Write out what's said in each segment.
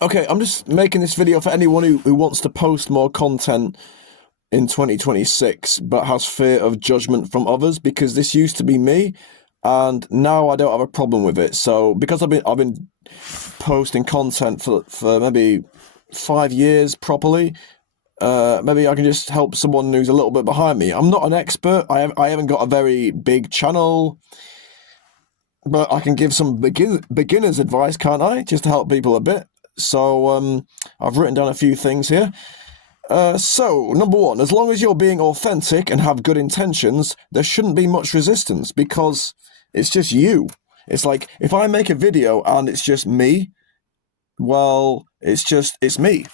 Okay, I'm just making this video for anyone who wants to post more content in 2026 but has fear of judgment from others, because this used to be me and now I don't have a problem with it. So because I've been posting content for maybe 5 years properly, maybe I can just help someone who's a little bit behind me. I'm not an expert. I haven't got a very big channel, but I can give some beginners advice, can't I? Just to help people a bit. So I've written down a few things here. So, number one, as long as you're being authentic and have good intentions, there shouldn't be much resistance, because it's just you. It's like, if I make a video and it's just me, well, it's me.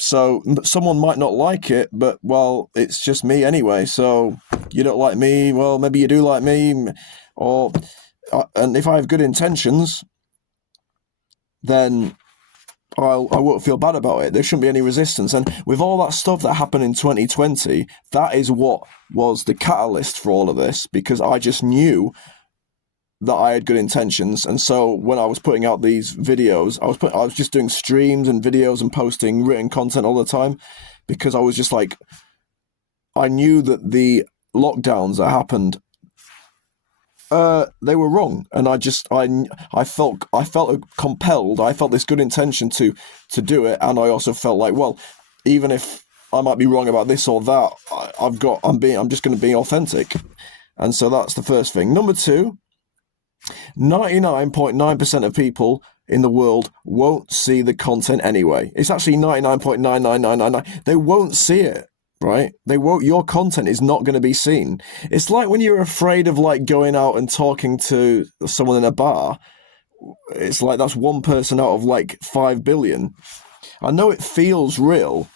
So someone might not like it, but, well, it's just me anyway. So you don't like me, well, maybe you do like me, or and if I have good intentions, then I won't feel bad about it. There shouldn't be any resistance. And with all that stuff that happened in 2020, that is what was the catalyst for all of this, because I just knew that I had good intentions. And so when I was putting out these videos, I was just doing streams and videos and posting written content all the time, because I was just like, I knew that the lockdowns that happened, they were wrong, and I felt compelled. I felt this good intention to do it, and I also felt like, well, even if I might be wrong about this or that, I'm just going to be authentic, and so that's the first thing. Number two, 99.9% of people in the world won't see the content anyway. It's actually 99.99999. They won't see it. Right? They won't. Your content is not going to be seen. It's like when you're afraid of like going out and talking to someone in a bar. It's like that's one person out of like 5 billion. I know it feels real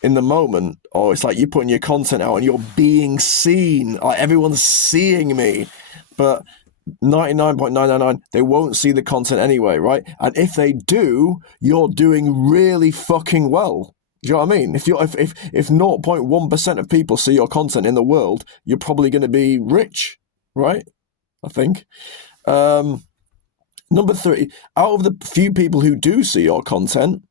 in the moment, or it's like you're putting your content out and you're being seen. Like everyone's seeing me, but 99.999, they won't see the content anyway, right? And if they do, you're doing really fucking well. Do you know what I mean? If 0.1% of people see your content in the world, you're probably going to be rich, right? I think. Number three, out of the few people who do see your content,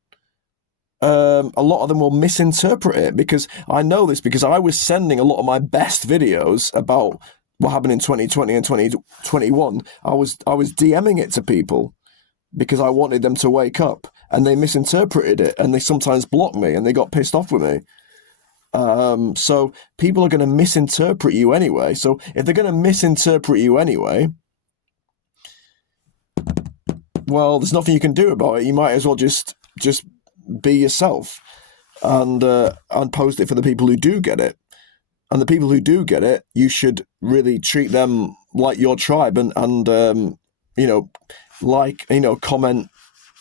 a lot of them will misinterpret it, because I know this because I was sending a lot of my best videos about what happened in 2020 and 2021. I was DMing it to people because I wanted them to wake up, and they misinterpreted it, and they sometimes blocked me, and they got pissed off with me. So people are going to misinterpret you anyway. So if they're going to misinterpret you anyway, well, there's nothing you can do about it. You might as well just be yourself, and post it for the people who do get it. And the people who do get it, you should really treat them like your tribe, and comment,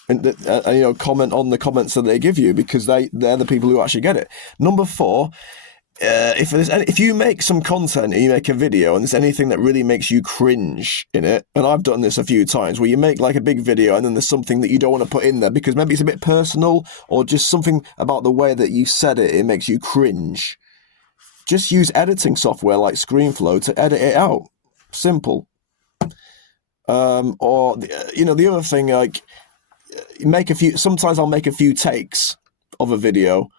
and comment on the comments that they give you, because they're the people who actually get it. Number four, if you make some content and you make a video and there's anything that really makes you cringe in it, and I've done this a few times, where you make like a big video and then there's something that you don't want to put in there because maybe it's a bit personal, or just something about the way that you said it makes you cringe, just use editing software like ScreenFlow to edit it out. Simple. Or the other thing, like, sometimes I'll make a few takes of a video,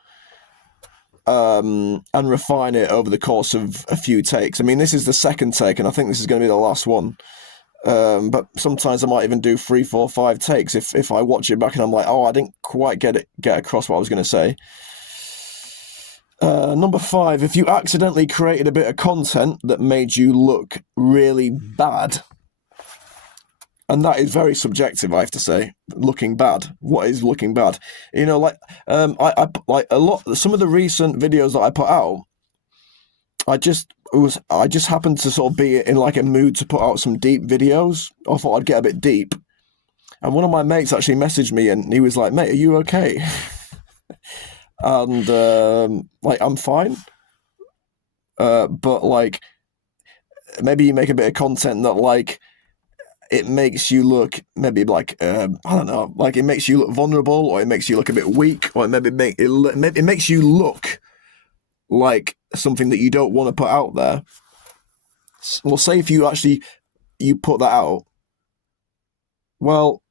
and refine it over the course of a few takes. I mean, this is the second take, and I think this is going to be the last one. But sometimes I might even do 3, 4, 5 takes if I watch it back and I'm like, oh, I didn't quite get across what I was going to say. Number 5, if you accidentally created a bit of content that made you look really bad, and that is very subjective, I have to say. Looking bad. What is looking bad? I like some of the recent videos that I put out, I just happened to sort of be in like a mood to put out some deep videos. I thought I'd get a bit deep. And one of my mates actually messaged me, and he was like, "Mate, are you okay?" And I'm fine. But like, maybe you make a bit of content that like, it makes you look maybe like I don't know, like it makes you look vulnerable, or it makes you look a bit weak, or maybe it makes you look like something that you don't want to put out there. Well, say if you put that out, well,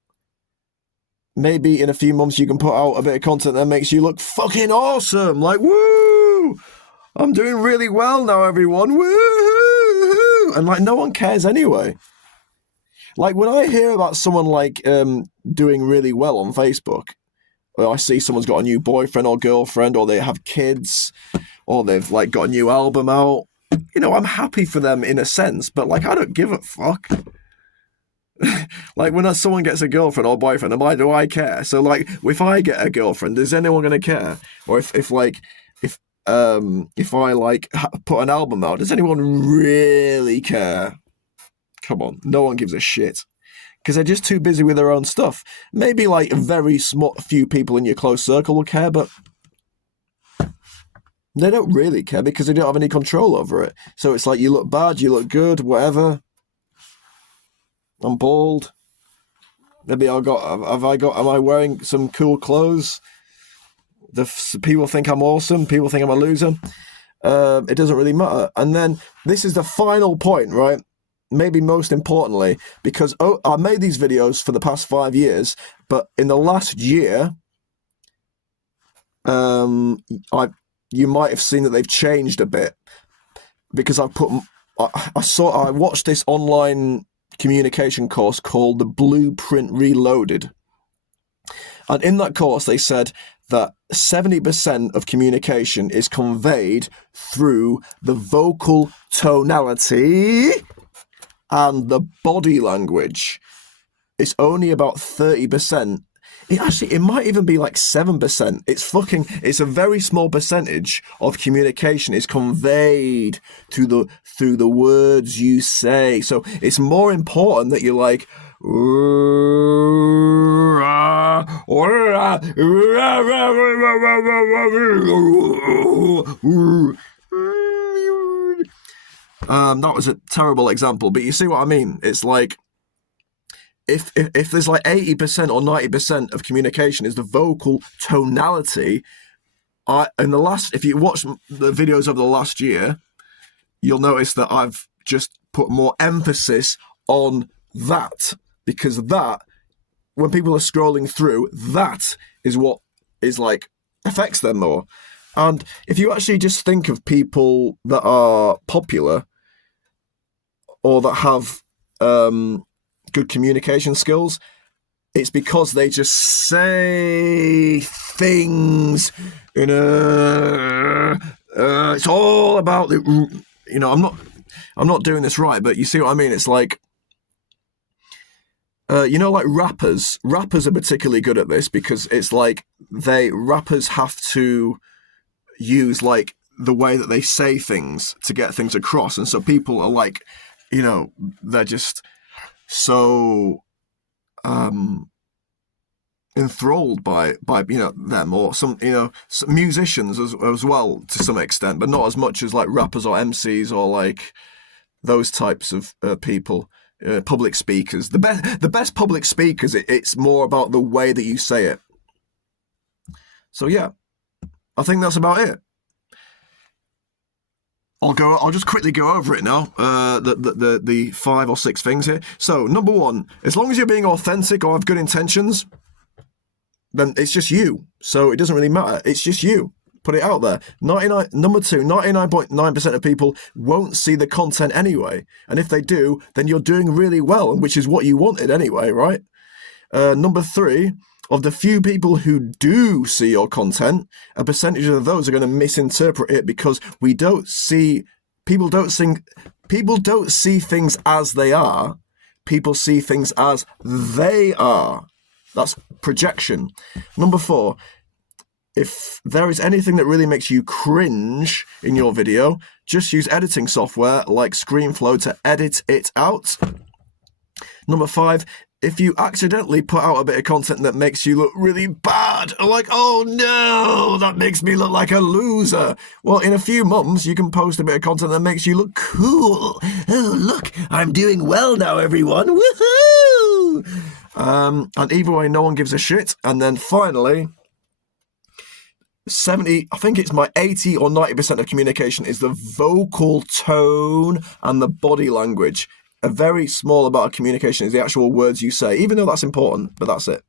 maybe in a few months you can put out a bit of content that makes you look fucking awesome. Like, woo! I'm doing really well now, everyone. Woo! And like, no one cares anyway. Like, when I hear about someone like doing really well on Facebook, or I see someone's got a new boyfriend or girlfriend, or they have kids, or they've like got a new album out, you know, I'm happy for them in a sense, but like, I don't give a fuck. Like, when someone gets a girlfriend or boyfriend, do I care? So like, if I get a girlfriend, is anyone gonna care? Or if I like put an album out, does anyone really care? Come on, no one gives a shit. Because they're just too busy with their own stuff. Maybe like a very small few people in your close circle will care, but they don't really care because they don't have any control over it. So it's like, you look bad, you look good, whatever. I'm bald. Maybe am I wearing some cool clothes? People think I'm awesome. People think I'm a loser. It doesn't really matter. And then this is the final point, right? Maybe most importantly, because I made these videos for the past 5 years, but in the last year, you might have seen that they've changed a bit, because I watched this online communication course called the Blueprint Reloaded, and in that course they said that 70% of communication is conveyed through the vocal tonality and the body language. It's only about 30%. It might even be like 7%. It's a very small percentage of communication is conveyed through the words you say. So it's more important that you're like, that was a terrible example, but you see what I mean. It's like, if there's like 80% or 90% of communication is the vocal tonality, if you watch the videos of the last year, you'll notice that I've just put more emphasis on that, because that, when people are scrolling through, that is what is like affects them more. And if you actually just think of people that are popular or that have good communication skills, it's because they just say things in it's all about the, you know, I'm not doing this right, but you see what I mean. It's like, you know, like rappers are particularly good at this, because it's like rappers have to use like the way that they say things to get things across, and so people are like, you know, they're just so enthralled by you know them, or some, you know, some musicians as well to some extent, but not as much as like rappers or MCs or like those types of people. Public speakers, the best public speakers, it's more about the way that you say it. So yeah, I think that's about it. I'll just quickly go over it now. The 5 or 6 things here. So number 1, as long as you're being authentic or have good intentions, then it's just you. So it doesn't really matter. It's just you. Put it out there. Number 2, 99.9% of people won't see the content anyway. And if they do, then you're doing really well, which is what you wanted anyway, right? Number 3, of the few people who do see your content, a percentage of those are going to misinterpret it, because people don't see things as they are. People see things as they are. That's projection. Number 4, if there is anything that really makes you cringe in your video, just use editing software like ScreenFlow to edit it out. Number 5, if you accidentally put out a bit of content that makes you look really bad, or like, oh no, that makes me look like a loser, well, in a few months, you can post a bit of content that makes you look cool. Oh, look, I'm doing well now, everyone. Woohoo! And either way, no one gives a shit. And then finally, 80 or 90% of communication is the vocal tone and the body language. A very small amount of communication is the actual words you say, even though that's important, but that's it.